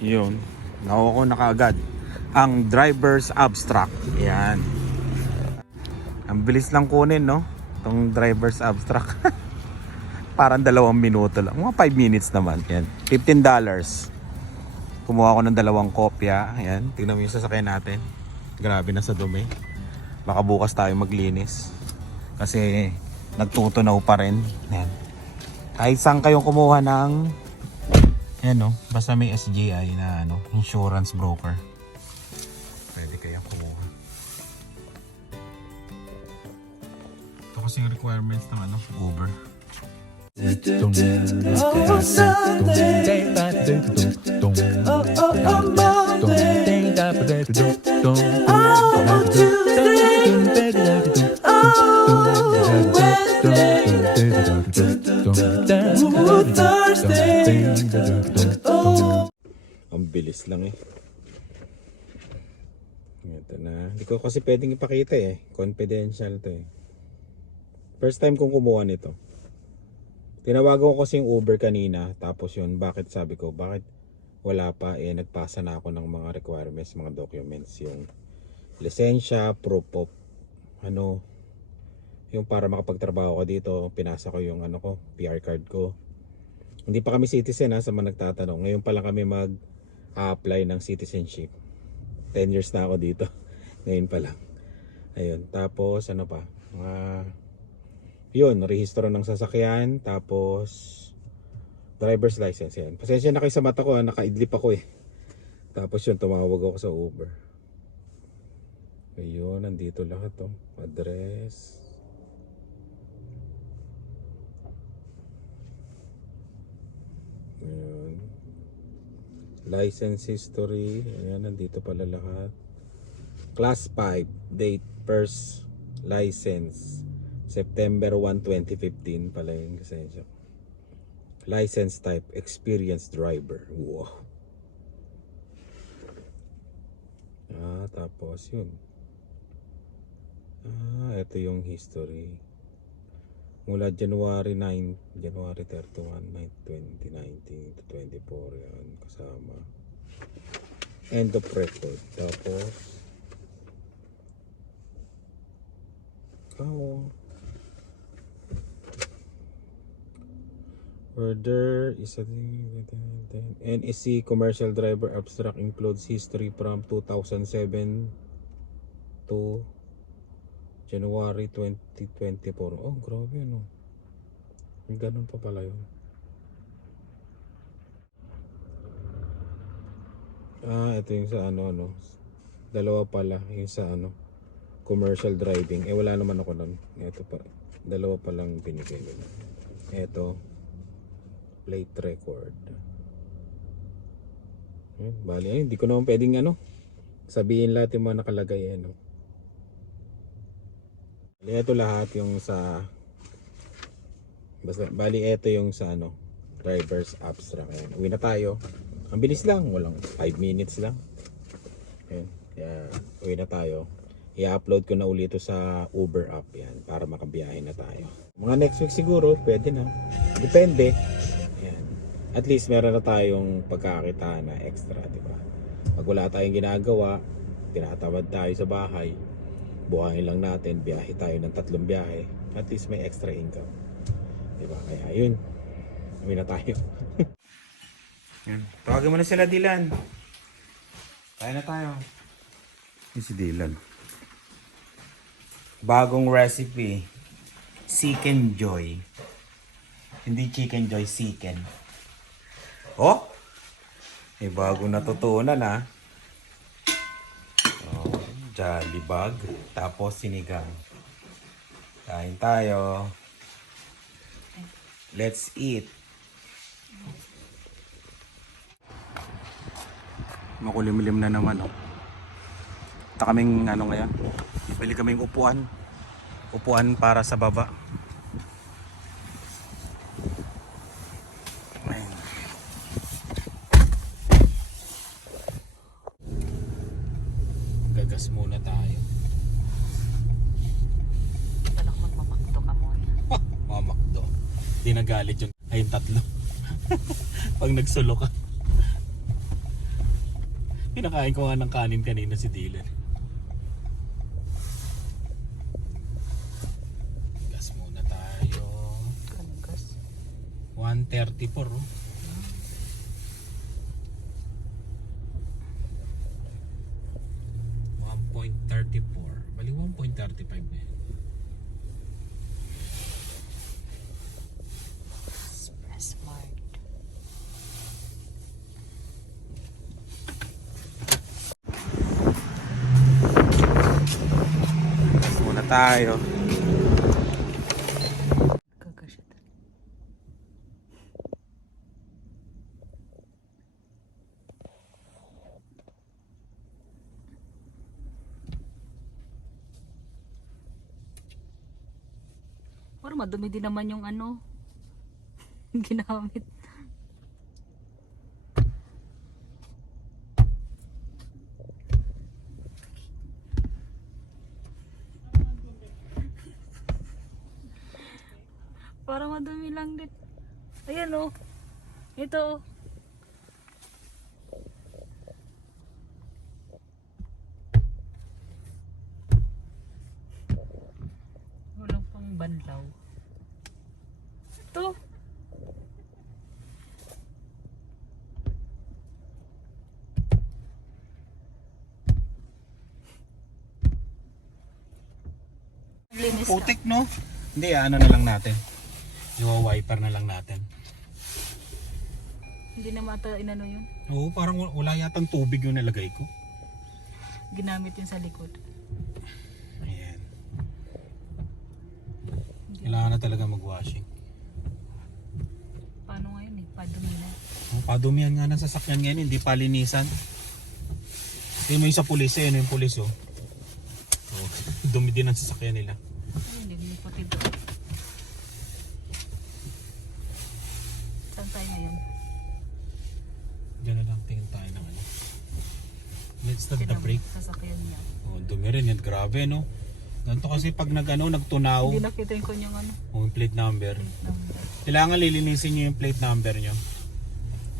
Yun. Nakuha ko na kaagad ang driver's abstract. Yan. Ang bilis lang kunin, no? Itong driver's abstract. Parang 2 minuto lang. Mga 5 minutes naman. Yan. $15. Kumuha ko ng 2 kopya. Yan. Tingnan mo yung sasakyan natin. Grabe na sa dumi. Baka bukas tayo maglinis. Kasi nagtutunaw pa rin. Yan. Kahit saan kayong kumuha ng basta may SGI na insurance broker, pwede kayong kumuha. Ito kasi yung requirements ng Uber. Ang bilis lang eh. Ito na. Hindi ko kasi pwedeng ipakita eh. Confidential to eh. First time kong kumuha nito. Tinawagan ko kasi yung Uber kanina. Tapos yun, sabi ko, bakit wala pa eh. Nagpasa na ako ng mga requirements, mga documents. Yung lisensya, proof of yung para makapagtrabaho ko dito. Pinasa ko yung PR card ko. Hindi pa kami citizen sa mga nagtatanong. Ngayon pa lang kami mag-apply ng citizenship. 10 years na ako dito. Ngayon pa lang. Ayun. Tapos pa? Yun, rehistro ng sasakyan. Tapos driver's license yan. Pasensya na kayo sa mata ko. Nakaidlip ako eh. Tapos yun, tumawag ako sa Uber. Ayun, nandito lahat address. Ayan. License history. Ayan, nandito pala lahat. Class 5. Date. First license. September 1, 2015 pala yung lisensya. License type. Experienced driver. Wow. Tapos yun. Ito yung history. Mula January 31, 2019 to 24 yan kasama. End of record. Tapos further is a NSC commercial driver abstract includes history from 2007 to January 2024. Oh, grabe ganun pa pala yun. Ito yung sa dalawa pala yung sa commercial driving. Wala naman ako nun. Ito pa. Dalawa pa lang binigay nila. Ito plate record. Bali, hindi ko naman pwedeng sabihin lahat yung mga nakalagay Ito lahat yung sa bali ito yung sa driver's abstract. Uwi na tayo. Ang bilis lang, walang 5 minutes lang. Kaya uwi na tayo. I-upload ko na ulit ito sa Uber app yan para makabiyahe na tayo. Mga next week siguro pwede na. Depende. Yan. At least meron na tayong pagkakita na extra, di ba? Pag wala tayong ginagawa, tinatamad tayo sa bahay, buhayin lang natin, biyahe tayo ng 3 biyahe, at least may extra income, diba? Kaya yun, uwi na tayo. Yan. Tawagin mo na sila, Dylan. Kaya na tayo. Yung si Dylan, bagong recipe, Chicken Joy. Hindi Chicken Joy, Chicken. Oh, may bagong natutunan Jollibag, tapos sinigang. Kain tayo. Let's eat. Makulimlim na naman Ito kaming ngayon. Bili kaming upuan. Upuan para sa baba. Ayan. Gagas muna tayo. Anak magmamakdo ka muna. Mamakdo. Di nagalit yun. Ay, 3. Pag nagsulo ka. Pinakain ko nga ng kanin kanina si Dylan. Gas muna tayo. Gas. 134 oh. Bali 1.35 na yun. Express Mart. Gas muna tayo. Kagasya tayo. Parang madumi din naman yung ano ginamit. Parang madumi lang din. Ayan oh. Ito oh. Walang pang banlaw. Ito. Linis na. Putik no? Hindi, ano na lang natin. Iwa-wiper na lang natin. Hindi na mata inano yun. Oo, parang wala yatang tubig yung nalagay ko. Ginamit yun sa likod. Ayan. Kailangan na talaga mag-washing. Paano ngayon eh? Padumi na. Oh, padumihan nga ng sasakyan ngayon, hindi palinisan. Tingnan mo yung sa pulis, eh, yung pulis oh. Oh, dumi din ang sasakyan nila. Ay, hindi mo puti doon. Saan tayo ngayon? Diyan na lang tingin tayo ng ano. Let's start the Tinam- brake. Sasakyan niya. Oh, dumi rin yan, grabe no. Ganito kasi pag nagtunaw, Hindi nakita yung kanyang ano. yung plate number. Number. Kailangan lilinisin nyo yung plate number nyo.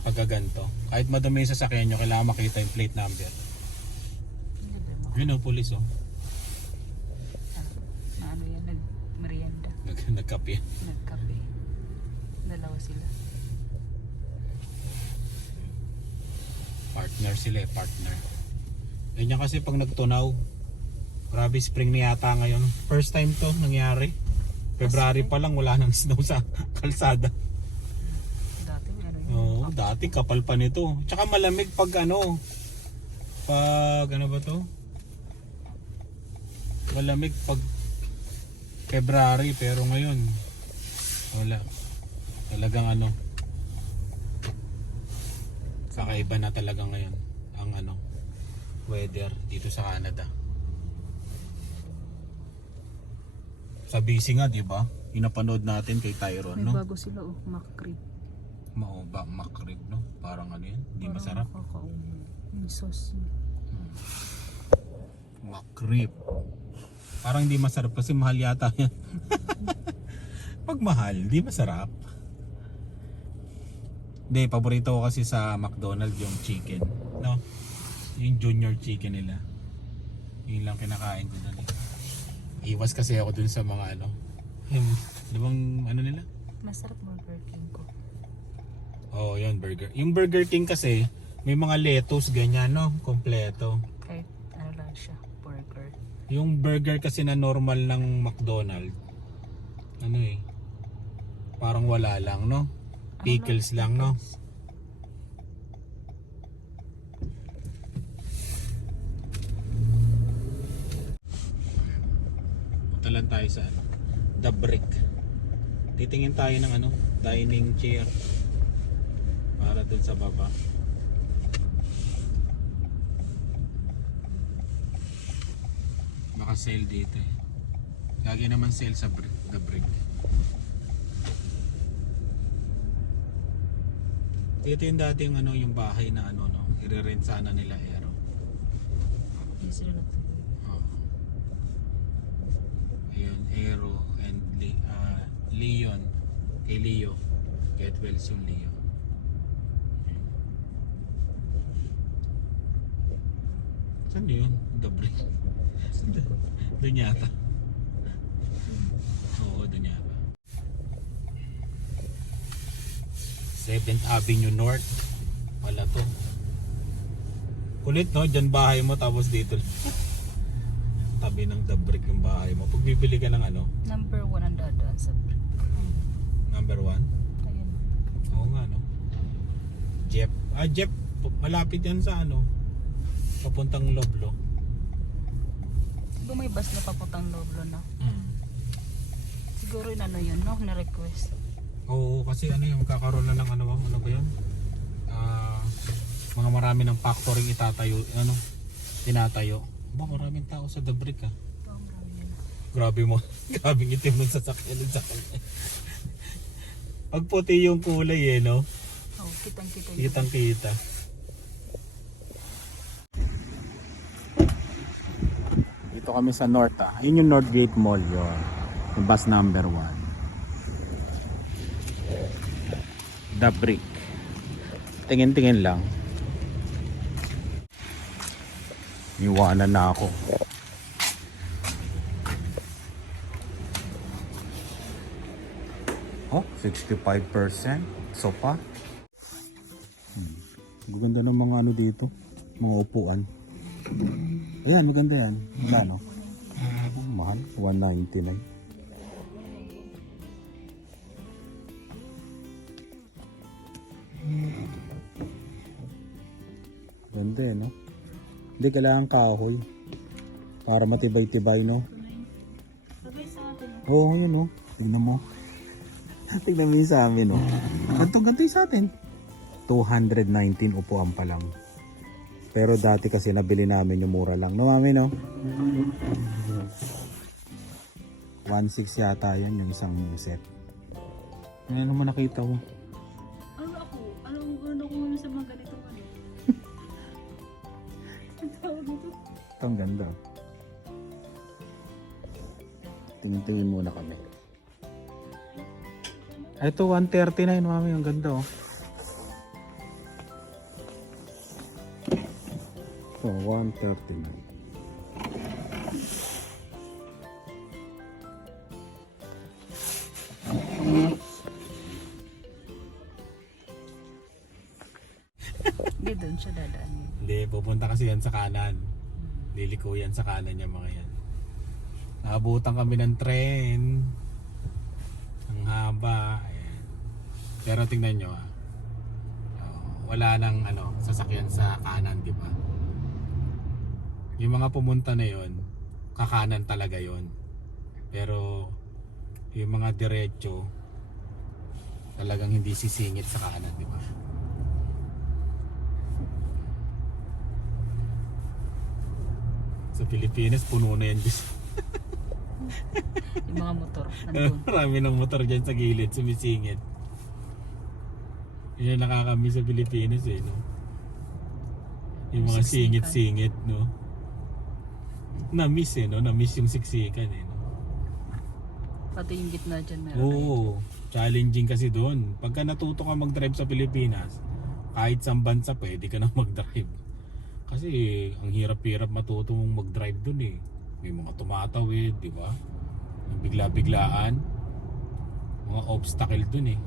Pagka ganito. Kahit madumi yung sasakyan nyo, kailangan makita yung plate number. Hindi ba mo? Yun oh, pulis oh. Na ano yan? Nag-merienda. Nagkape. Nagkape. Dalawa sila. Partner sila eh, partner. Ganyan kasi pag nagtunaw. Grabe, spring na yata ngayon. First time to nangyari. February pa lang wala nang snow sa kalsada. Dati may ano yun. Oo, dati kapal pa nito. Tsaka malamig pag ano. Pag ano ba to? Malamig pag February pero ngayon wala. Talagang ano. Kakaiba na talaga ngayon ang ano weather dito sa Canada. Sa BC nga, 'di ba? Pinapanood natin kay Tyrone, May no? bago sila oh. McCrib. Maoba, makrib, no? Parang ano 'yan, hindi masarap. May sauce. Makrib. Parang hindi masarap kasi mahal yata yan. Pag mahal, hindi masarap. Hindi, paborito ko kasi sa McDonald's yung chicken, no? Yung junior chicken nila. Yun lang kinakain ko doon. Iwas kasi ako dun sa mga ano. Yung, di bang ano nila? Masarap Burger King ko. Oh, yun, burger. Yung Burger King kasi, may mga lettuce, ganyan, no? Kompleto. Kahit ano lang siya. Burger. Yung burger kasi na normal ng McDonald's, ano eh, parang wala lang, no? Pickles lang, no? Punta lang tayo sa ano, The Brick. Titingin tayo ng ano, dining chair para dun sa baba. Naka-sale dito eh. Lagi naman sale sa The Brick. Dito yung dating ano, yung bahay na ano, no, i-rent sana nila Aero. Hindi sila nagtuloy. Oh. Ayun, Aero and Leon. Kay Leo. Get well soon, Leo. Saan yun? Dabre. Doon yata. Oo, doon yata. 7th Avenue North. Wala to. Kulit no, dyan bahay mo tapos dito. Tabi ng Dabrick yung bahay mo. Pag bibili ka ng ano? Number 1 ang dadaan sa Number 1? ayun. Oo nga no. Jeep. Jeep. Malapit yan sa ano. Papuntang Loblo. Siguro may bus na papuntang Loblo na. Siguro yun ano yun, no? Na-request. Oo, kasi ano yung kakaroon na ng ano ba yun? Mga marami ng factory itatayo, ano, tinatayo. Ba, maraming tao sa Dabrick ah. Ito, marami yun. Grabe mo, grabing itim ng sasakyan ng sakyan. Pag puti yung kulay eh, no? Oh, kitang-kita yun. Kitang kita. Dito kami sa North ah. Yun yung North Gate Mall yun. Yung bus number 1. Dabrick. Tingin-tingin lang. Iwanan na ako. Oh, 65%. Sopa. Maganda ng mga ano dito. Mga upuan. Ayan, maganda yan. Magkano? Oh, mahal. 199. Ganda eh, no? Hindi kailangan kahoy. Para matibay-tibay, no? Sabay sa atin. Oo, yun, no? Tingnan mo. Tingnan mo yung sa amin, no? Ganto yung sa atin. 219 upuan pa lang. Pero dati kasi nabili namin yung mura lang. No, mami, no? 1.6 yata yan yung isang set. Ano naman nakita ko? Ano ako? Ano ko sa mga ganitong ano? Ang tawag nito? Ito ang ganda. Tingin-tingin muna kami. Ito 139 mami, ang ganda oh. Ito 139. Hindi doon siya dadaan. Hindi, pupunta kasi yan sa kanan. Liliko yan sa kanan yung mga yan. Naabutan kami ng tren. Ang haba. Ayan. Pero tingnan nyo ah. Wala nang ano, sasakyan sa kanan, di ba? Yung mga pumunta na yon, kakanan talaga yon. Pero yung mga diretso, talagang hindi sisingit sa kanan, di ba? Sa Pilipinas, puno na yan. Yung mga motor, nandun. Marami ng motor dyan sa gilid, sumisingit. Yun yung nakakamiss sa Pilipinas eh, no? Yung mga Siksikan. singit-singit, no? Na-miss eh, no? Na-miss yung siksikan eh, no? Pati yung gitna dyan meron. Oo, challenging kasi doon. Pagka natuto ka mag-drive sa Pilipinas, kahit sa bansa pwede ka na mag-drive. Kasi ang hirap-hirap matuto mong mag-drive doon eh. May mga tumatawid, di ba? Yung bigla-biglaan. Mga obstacle doon eh.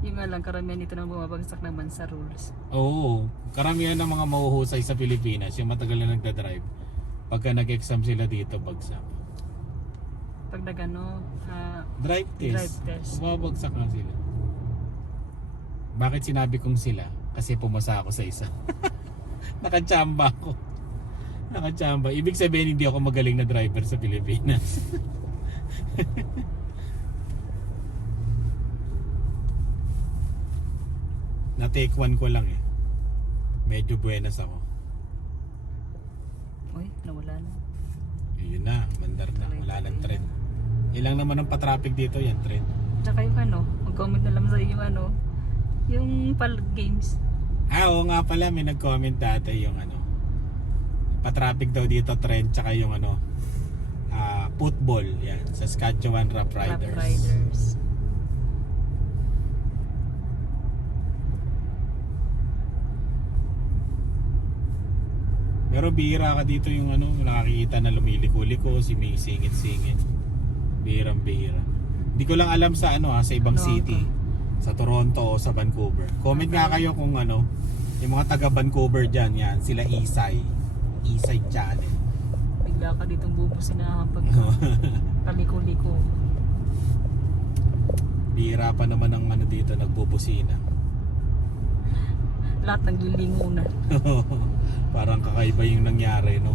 Yung nga lang, karamihan dito nang bumabagsak naman sa rules. Oo, karamihan ng mga mahuhusay sa Pilipinas, yung matagal na nagda-drive, pagka nag-exam sila dito, bagsak. Pag nagano, Drive drive test, test. bumabagsak na sila. Bakit sinabi kong sila? Kasi pumasa ako sa isa. Nakachamba ako. Nakachamba. Ibig sabihin hindi ako magaling na driver sa Pilipinas. Na-take one ko lang eh. Medyo buenas ako. Uy, nawala na. Yun na, mandar na. Wala ng trend. Ilang naman ang pa-traffic dito yan, trend. Tsaka yung ano, mag-comment na lang sa yung ano, yung pal games. Oo nga pala, may nag-comment dati yung ano, pa-traffic daw dito, trend, tsaka yung ano, football, yan, Saskatchewan Rough Riders. Rough Riders. Pero bihira ka dito yung ano, nakakita na lumiliko-liko, si may singit-singit. Bihirang-bihira. Hindi ko lang alam sa ano sa ibang Toronto. city. Sa Toronto o sa Vancouver. Comment nga kayo kung ano, yung mga taga Vancouver dyan, yan, sila Isay. Isay Channel. Bigla ka ditong bubusinahan pag kaliko-liko. Bihira pa naman ang ano dito, nagbubusina. Lahat naglilingunan. Parang kakaiba yung nangyari, no?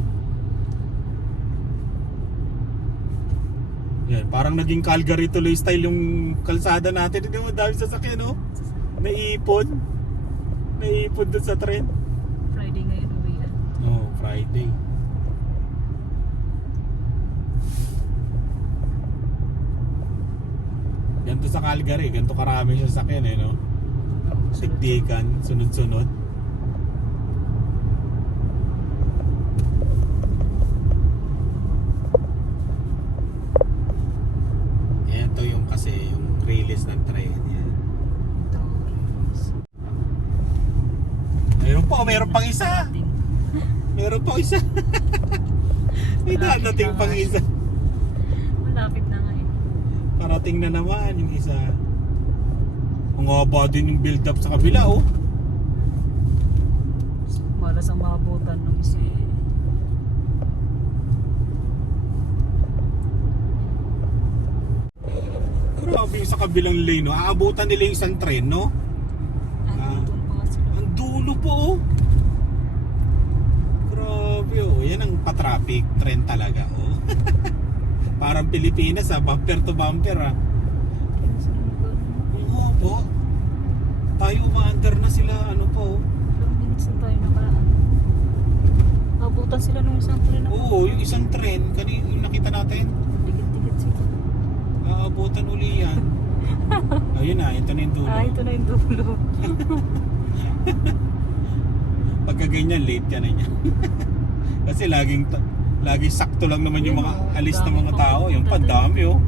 Yan, parang naging Calgary tuloy style yung kalsada natin. Hindi mo dami sasakyan, no? Naipon. Naipon dun sa tren. Friday ngayon uwi yan. Oh, Friday. Ganito sa Calgary, ganito karami yung sasakyan, eh, no? Sigdikan, sunod-sunod. Ito yung kasi yung release ng train yan. Ito. Meron pang isa. Meron pang isa. May dadating pang isa. Malapit na nga eh. Parating na naman yung isa. Ang haba din yung build up sa kabila, oh. Malas ang maabutan ng isa. Grabe yung sa kabilang lane, no? Aabutan nila yung isang train, no? Nandun pa nga sila. Ang dulo po, oh. Grabe, oh. Yan ang pa-traffic train talaga, oh. Parang Pilipinas, bumper to bumper, Oo po. Tayo umaandar na sila, ano po. Ilang minutes na tayo nakaraan. Abutan sila nung isang tren. Oo, yung isang tren, yung nakita natin. Dikit-dikit sila. Aabutan uli yan. Ayun na, ito na yung dulo. Ito na yung dulo. Pagka ganyan, late ka na niya. Kasi laging sakto lang naman yung mga alis ng mga tao. Yung pandami, oh.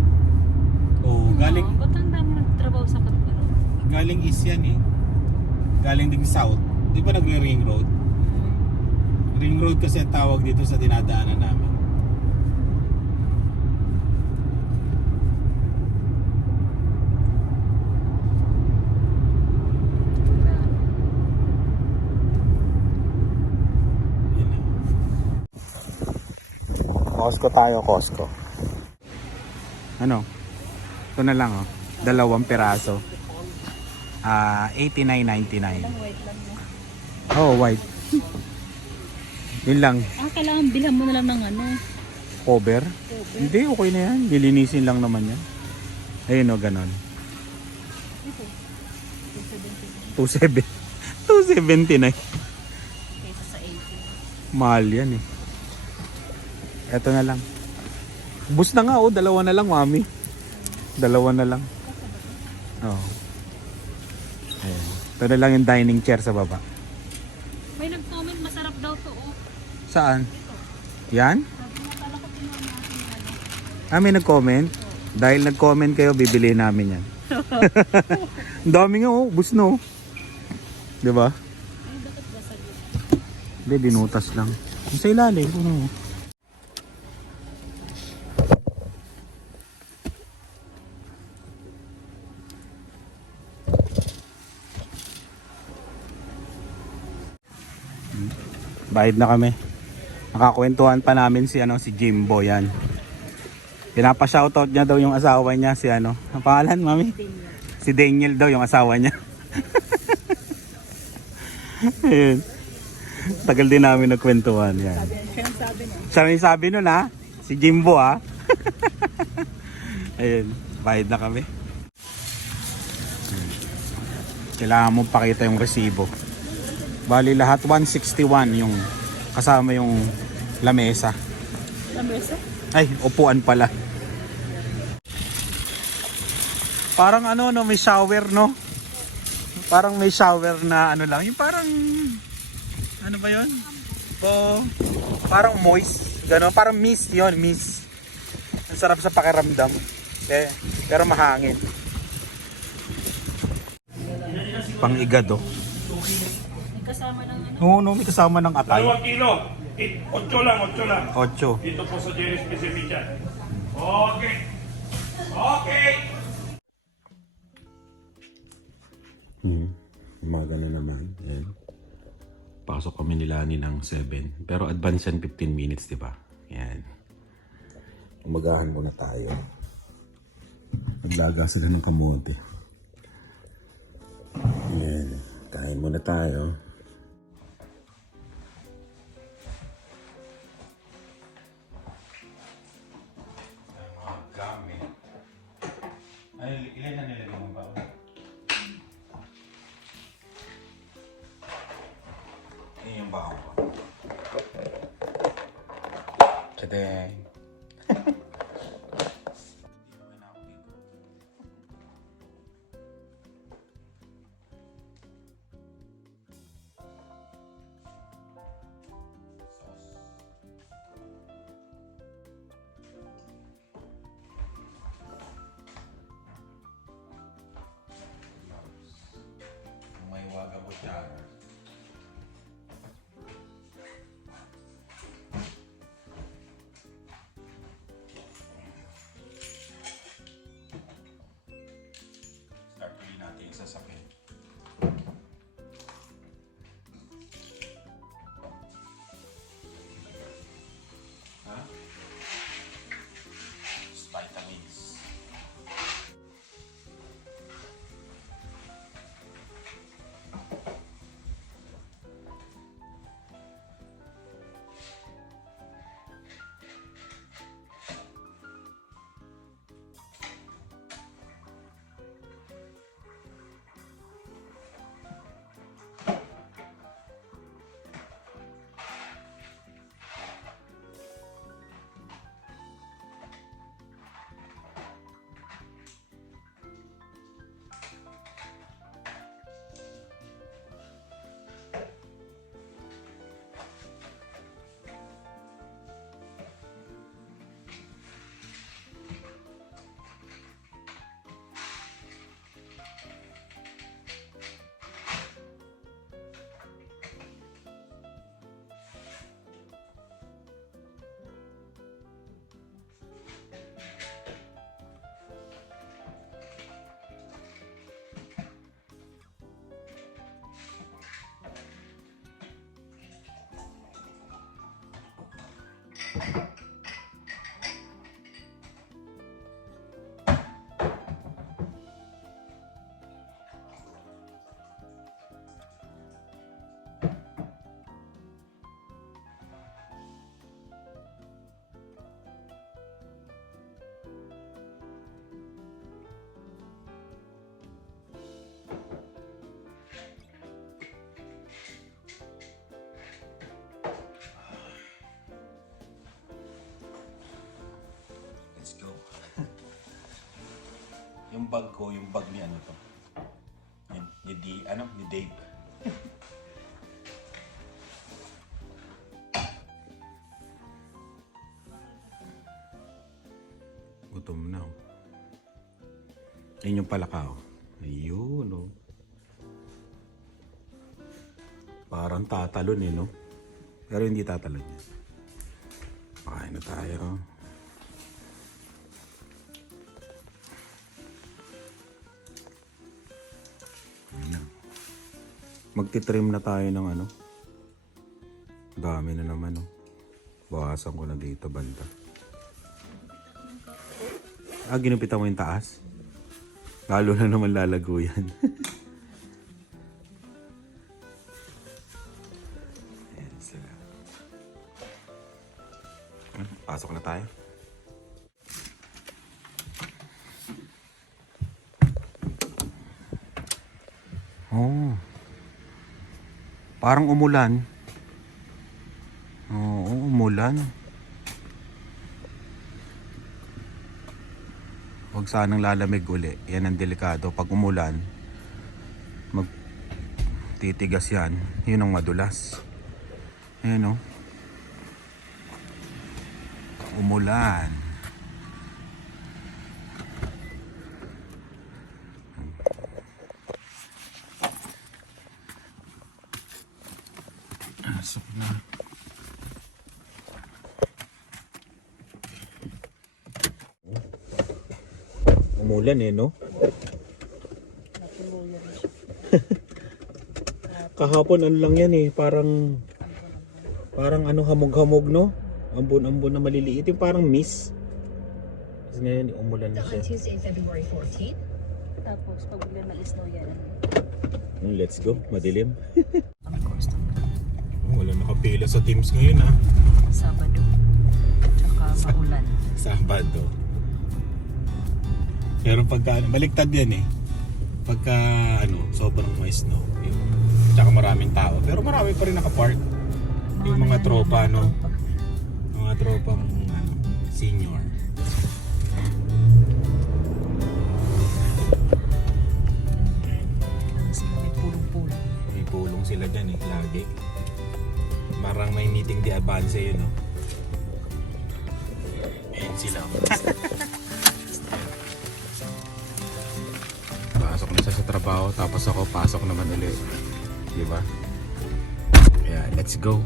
Oh, galing Ba't ang dami nagtrabaho sa Katparo? galing east yan, eh. Galing din south. Di ba nagre-ring road? Ring road kasi ang tawag dito sa dinadaanan namin. Yun na. Costco tayo, Costco. Ano? Ito na lang, oh. 2 piraso. 89.99. Wait lang mo. Oh, white. Yun lang. Kailangan bilhan mo na lang ng ano. Cover? Hindi, okay na yan. Lilinisin lang naman yan. Ayun, o, ganon. 270. 279. Kaysa sa 80. Mahal yan, eh. Eto na lang. Bus na nga, oh. 2 na lang, mami. 2 na lang. Oh. Ayan. Ito na lang yung dining chair sa baba. May nag-comment masarap daw to oh. Saan? Yan? Sabi mo pala ko pinuha natin ano. May nag-comment? Dahil nag-comment kayo, bibili namin yan. Ang dami nga, oh. Bus na, oh. Diba? Ay, bakit basag yun? Hindi, binutas lang. Sa ilalim, ano? Bayad na kami. Nakakwentuhan pa namin si Jimbo yan. Pinapa-shoutout niya daw yung asawa niya si ano. Ang pangalan, mami? Si Daniel daw yung asawa niya. Ayun. Tagal din namin nagkwentuhan yan. Siya yung sabi nun ha. Si Jimbo ha. Ayun. Bayad na kami. Kailangan mo pakita yung resibo. Bali lahat 161 yung kasama yung lamesa. Lamesa? Ay, upuan pala. Parang ano no, may shower no. Parang may shower na ano lang, yung parang ano ba 'yon? Parang moist, gano'n, parang mist 'yon, mist. Ang sarap sa pakiramdam. Pero mahangin. Pang-igado. kasama ng ano. Oo, no, may kasama ng atay. 2 kilo. 8 lang, 8 lang. 8. Dito po sa Jerry Specifican. Okay. Okay. Umaga na naman. Ayan. Pasok kami nila ni ng 7. Pero advance yan 15 minutes, di ba? Ayan. Umagahan muna tayo. Naglaga sila ng kamote. Ayan. Kain muna tayo. Gamit. Ay, ilan na nilagay mo ba? Yan yung baho ko. Tadeng. May waga po siya. Start ulit natin yung sasakyan. Ha? Vitamins. Let's go. Yung bag ko, yung bag ni ano to. Ni Dave. Gutom na. Yan yung palaka. Ayun, oh. Parang tatalon eh, no? Pero hindi tatalon yan. Pakain na tayo. Magtitrim na tayo ng ano. Dami na naman, oh. Bawasan ko na dito banda. Ginupitan mo yung taas? Lalo na naman lalago yan. Ayan sila. Pasok na tayo. Oh. Parang umulan. Oo, umulan. Huwag sanang lalamig uli. Yan ang delikado. Pag umulan, magtitigas yan. Yun ang madulas. Ayan o. Umulan. Pasok na. Umulan eh, no? Natuluyan na siya. Kahapon ano lang yan eh, parang ano hamog-hamog, no? Ambon-ambon na maliliit, yung parang mist. Kasi ngayon umulan na siya. Tuesday, February 14th. Tapos pag bigla mag-snow yan. Let's go, madilim. Ang course ng Wala nakapila sa teams ngayon ah. Sabado. Tsaka maulan. Sabado. Pero pagka, baliktad yan eh. Pagka sobrang may snow. Yung, tsaka maraming tao. Pero marami pa rin nakapark. Yung mga tropa, no? Mga tropang senior. Tapos may pulong-pulong. May pulong sila dyan eh, lagi. Marang may meeting di advance yun, no? Ayan sila. Pasok na siya sa trabaho, tapos ako pasok naman ulit. Diba? Yeah, let's go.